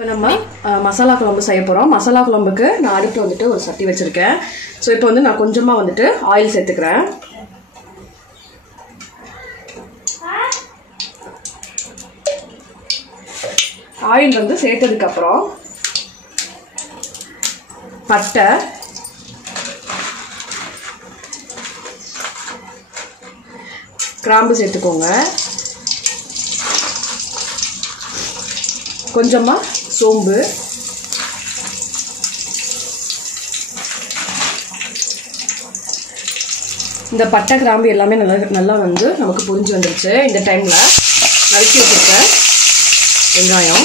இப்போ நம்ம மசாலா குழம்பு செய்ய போகிறோம். மசாலா குழம்புக்கு நான் அடுப்பில் வந்துட்டு ஒரு சட்டி வச்சுருக்கேன். ஸோ இப்போ வந்து நான் கொஞ்சமாக வந்துட்டு ஆயில் சேர்த்துக்கிறேன். ஆயில் வந்து சேர்த்ததுக்கப்புறம் பட்டை, கிராம்பு சேர்த்துக்கோங்க. கொஞ்சமாக சோம்பு, இந்த பட்டை கிராம்பு எல்லாமே நல்லா வந்து நமக்கு புரிஞ்சு வந்துருச்சு. இந்த டைமில் நறுக்கி வச்சுருக்க வெங்காயம்,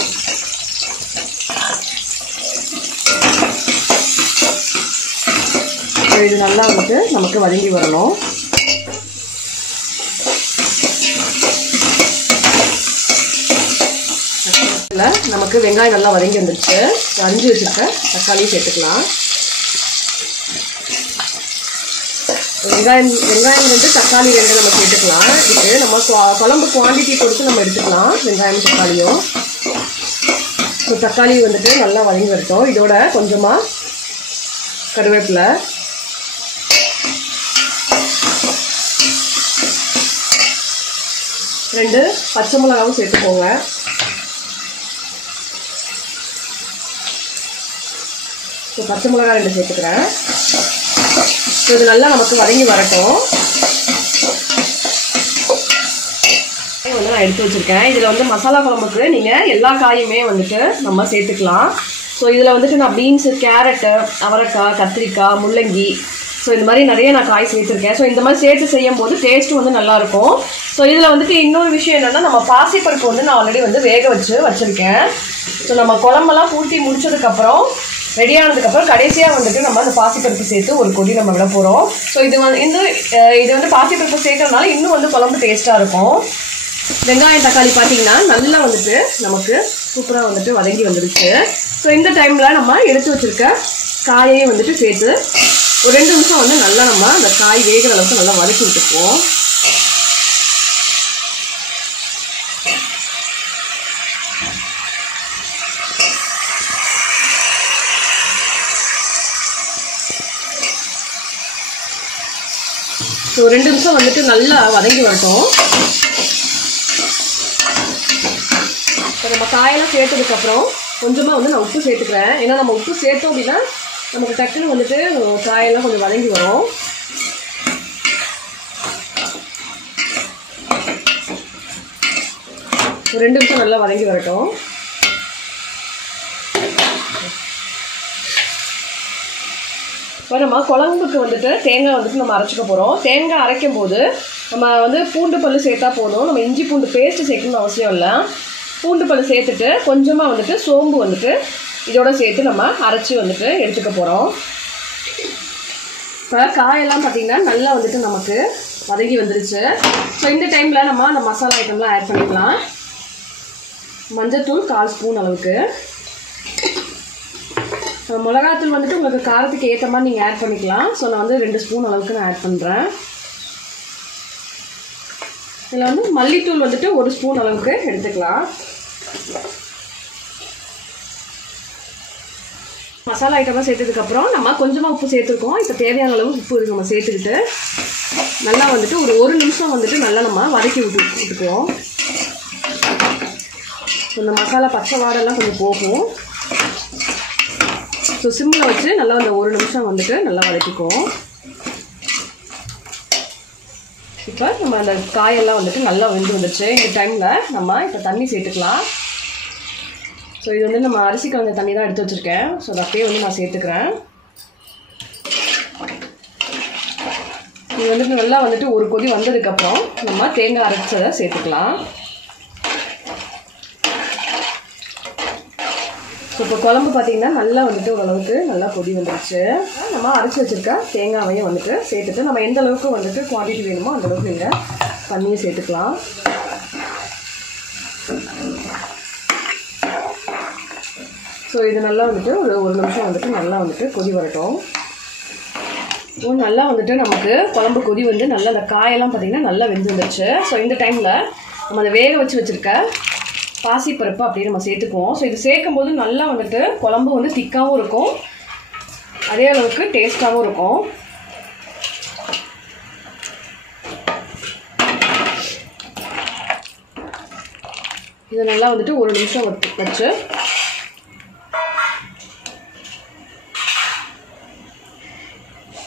இது நல்லா வந்து நமக்கு வதங்கி வரணும். நமக்கு வெங்காயம் நல்லா வதங்கி வந்துருச்சு. அரிஞ்சு வச்சுருக்க தக்காளியும் சேர்த்துக்கலாம். வெங்காயம் வந்து தக்காளி ரெண்டு நம்ம சேர்த்துக்கலாம். இது நம்ம குழம்பு குவான்டிட்டி பொறுத்து நம்ம எடுத்துக்கலாம் வெங்காயம் தக்காளியும். ஸோ தக்காளி வந்துட்டு நல்லா வதங்கி வரட்டும். இதோட கொஞ்சமாக கருவேப்பிலை, ரெண்டு பச்சை மிளகாவும் சேர்த்துக்கோங்க. ஸோ பச்சை மிளகாய் ரெண்டு சேர்த்துக்கிறேன். ஸோ இது நல்லா நமக்கு வதங்கி வரட்டும். வந்து நான் எடுத்து வச்சுருக்கேன். இதில் வந்து மசாலா குழம்புக்கு நீங்கள் எல்லா காயுமே வந்துட்டு நம்ம சேர்த்துக்கலாம். ஸோ இதில் வந்துட்டு நான் பீன்ஸு, கேரட்டு, அவரைக்காய், கத்திரிக்காய், முள்ளங்கி, ஸோ இந்த மாதிரி நிறைய நான் காய் சேர்த்துருக்கேன். ஸோ இந்த மாதிரி சேர்த்து செய்யும் போது டேஸ்ட்டும் வந்து நல்லாயிருக்கும். ஸோ இதில் வந்துட்டு இன்னொரு விஷயம் என்னென்னா, நம்ம பாசிப்பருப்பு வந்து நான் ஆல்ரெடி வந்து வேக வச்சுருக்கேன். ஸோ நம்ம குழம்பெல்லாம் ஊற்றி முடிச்சதுக்கப்புறம் ரெடியானதுக்கப்புறம் கடைசியாக வந்துட்டு நம்ம அந்த பாசிப்பருப்பு சேர்த்து ஒரு கொடி நம்ம விட போகிறோம். ஸோ இது வந்து பாசிப்பருப்பு சேர்க்கறதுனால இன்னும் வந்து குழம்பு டேஸ்ட்டாக இருக்கும். வெங்காயம் தக்காளி பார்த்தீங்கன்னா நல்லா வந்துட்டு நமக்கு சூப்பராக வந்துட்டு வதங்கி வந்துடுச்சு. ஸோ இந்த டைமில் நம்ம எடுத்து வச்சுருக்க காயையும் வந்துட்டு சேர்த்து ஒரு 2 நிமிஷம் வந்து நல்லா நம்ம அந்த காய் வேகிற அளவுக்கு நல்லா வதக்கி விட்டுக்குவோம். ஸோ 2 நிமிஷம் வந்துட்டு நல்லா வதங்கி வரட்டும். இப்போ நம்ம காயெல்லாம் சேர்த்ததுக்கப்புறம் கொஞ்சமாக வந்து நான் உப்பு சேர்த்துக்கிறேன். ஏன்னா நம்ம உப்பு சேர்த்தோம் அப்படின்னா நமக்கு டக்குன்னு வந்துட்டு காயெல்லாம் கொஞ்சம் வதங்கி வரும். ஒரு 2 நிமிஷம் நல்லா வதங்கி வரட்டும். இப்போ நம்ம குழம்புக்கு வந்துட்டு தேங்காய் வந்துட்டு நம்ம அரைச்சிக்க போகிறோம். தேங்காய் அரைக்கும் போது நம்ம வந்து பூண்டு பல் சேர்த்தா போதும். நம்ம இஞ்சி பூண்டு பேஸ்ட்டு சேர்க்கணும்னு அவசியம் இல்லை. பூண்டு பல் சேர்த்துட்டு கொஞ்சமாக வந்துட்டு சோம்பு வந்துட்டு இதோட சேர்த்து நம்ம அரைச்சி வந்துட்டு எடுத்துக்க போகிறோம். இப்போ காயெல்லாம் பார்த்திங்கன்னா நல்லா வந்துட்டு நமக்கு வதங்கி வந்துருச்சு. ஸோ இந்த டைமில் நம்ம அந்த மசாலா ஐட்டம்லாம் ஆட் பண்ணிக்கலாம். மஞ்சள்தூள் 1/4 ஸ்பூன் அளவுக்கு, மிளகாத்தூள் வந்துட்டு உங்களுக்கு காரத்துக்கு ஏற்ற மாதிரி நீங்கள் ஆட் பண்ணிக்கலாம். ஸோ நான் வந்து 2 ஸ்பூன் அளவுக்கு நான் ஆட் பண்ணுறேன். இதில் வந்து மல்லித்தூள் வந்துட்டு 1 ஸ்பூன் அளவுக்கு எடுத்துக்கலாம். மசாலா ஐட்டம்லாம் சேர்த்ததுக்கப்புறம் நம்ம கொஞ்சமாக உப்பு சேர்த்துருக்கோம். இப்போ தேவையான அளவு உப்பு நம்ம சேர்த்துக்கிட்டு நல்லா வந்துட்டு ஒரு நிமிஷம் வந்துட்டு நல்லா நம்ம வதக்கி விட்டுக்குவோம். இந்த மசாலா பச்சை வாடெல்லாம் கொஞ்சம் போகும். ஸோ சிம்மில் வச்சு நல்லா அந்த 1 நிமிஷம் வந்துட்டு நல்லா வதக்கிக்குவோம். இப்போ நம்ம அந்த காயெல்லாம் வந்துட்டு நல்லா வெந்து வந்துடுச்சு. இந்த டைமில் நம்ம இப்போ தண்ணி சேர்த்துக்கலாம். ஸோ இது வந்து நம்ம அரிசி கலந்த தண்ணி தான் எடுத்து வச்சுருக்கேன். ஸோ அதை அப்படியே வந்து நான் சேர்த்துக்கிறேன். இது வந்துட்டு நல்லா வந்துட்டு ஒரு கொதி வந்ததுக்கப்புறம் நம்ம தேங்காய் அரைச்சதை சேர்த்துக்கலாம். ஸோ இப்போ குழம்பு பார்த்திங்கன்னா நல்லா வந்துட்டு ஓரளவுக்கு நல்லா கொதி வந்துடுச்சு. நம்ம அரைச்சி வச்சுருக்க தேங்காயையும் வந்துட்டு சேர்த்துட்டு நம்ம எந்த அளவுக்கு வந்துட்டு குவான்டிட்டி வேணுமோ அந்தளவுக்கு நீங்கள் தண்ணியை சேர்த்துக்கலாம். ஸோ இது நல்லா வந்துட்டு ஒரு நிமிஷம் வந்துட்டு நல்லா வந்துட்டு கொதி வரட்டும். நல்லா வந்துட்டு நமக்கு குழம்பு கொதி வந்து நல்லா அந்த காயெல்லாம் பார்த்திங்கன்னா நல்லா வெந்து வந்துடுச்சு. ஸோ இந்த டைமில் நம்ம அதை வேக வச்சுருக்க பாசிப்பருப்பு அப்படியே நம்ம சேர்த்துக்குவோம். ஸோ இது சேர்க்கும் போது நல்லா வந்துட்டு குழம்பு வந்து திக்காகவும் இருக்கும், அதே அளவுக்கு டேஸ்ட்டாகவும் இருக்கும். இதை நல்லா வந்துட்டு ஒரு நிமிஷம் வச்சு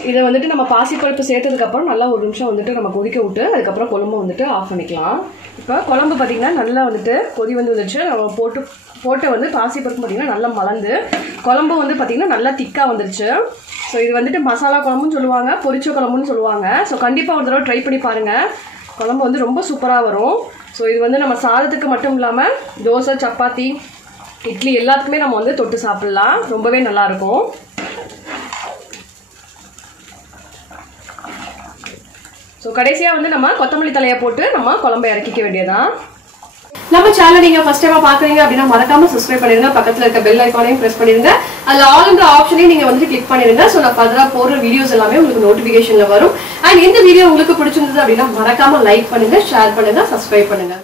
இதை வந்துட்டு நம்ம பாசிப்பருப்பு சேர்த்ததுக்கப்புறம் நல்லா ஒரு நிமிஷம் வந்துட்டு நம்ம கொதிக்க விட்டு அதுக்கப்புறம் குழம்பு வந்துட்டு ஆஃப் பண்ணிக்கலாம். இப்போ குழம்பு பார்த்திங்கன்னா நல்லா வந்துட்டு கொதி வந்துச்சு. நம்ம போட்டு வந்து பாசிப்பருப்பு பார்த்திங்கன்னா நல்லா மலர்ந்து குழம்பு வந்து பார்த்திங்கன்னா நல்லா திக்காக வந்துருச்சு. ஸோ இது வந்துட்டு மசாலா குழம்புன்னு சொல்லுவாங்க, பொரிச்ச குழம்புன்னு சொல்லுவாங்க. ஸோ கண்டிப்பாக ஒரு தடவை ட்ரை பண்ணி பாருங்கள், குழம்பு வந்து ரொம்ப சூப்பராக வரும். ஸோ இது வந்து நம்ம சாதத்துக்கு மட்டும் இல்லாமல் தோசை, சப்பாத்தி, இட்லி எல்லாத்துக்குமே நம்ம வந்து தொட்டு சாப்பிட்லாம், ரொம்பவே நல்லாயிருக்கும். ஸோ கடைசியாக வந்து நம்ம கொத்தமல்லி தலையை போட்டு நம்ம குழம்பை இறக்கிக்க வேண்டியதான். நம்ம சேனல் நீங்கள் ஃபர்ஸ்ட் டைமாக பார்க்குறீங்க அப்படின்னா மறக்காமல் சப்ஸ்கிரைப் பண்ணிடுங்க, பக்கத்தில் இருக்க பெல் ஐக்கானையும் ப்ரெஸ் பண்ணிடுங்க, அதில் ஆல்ன்ற ஆப்ஷனையும் நீங்கள் வந்துட்டு கிளிக் பண்ணிடுங்க. ஸோ நான் ஃபர்தராக போடுற வீடியோஸ் எல்லாமே உங்களுக்கு நோட்டிஃபிகேஷனில் வரும். அண்ட் இந்த வீடியோ உங்களுக்கு பிடிச்சிருந்தது அப்படின்னா மறக்காமல் லைக் பண்ணுங்கள், ஷேர் பண்ணுங்கள், சப்ஸ்கிரைப் பண்ணுங்கள்.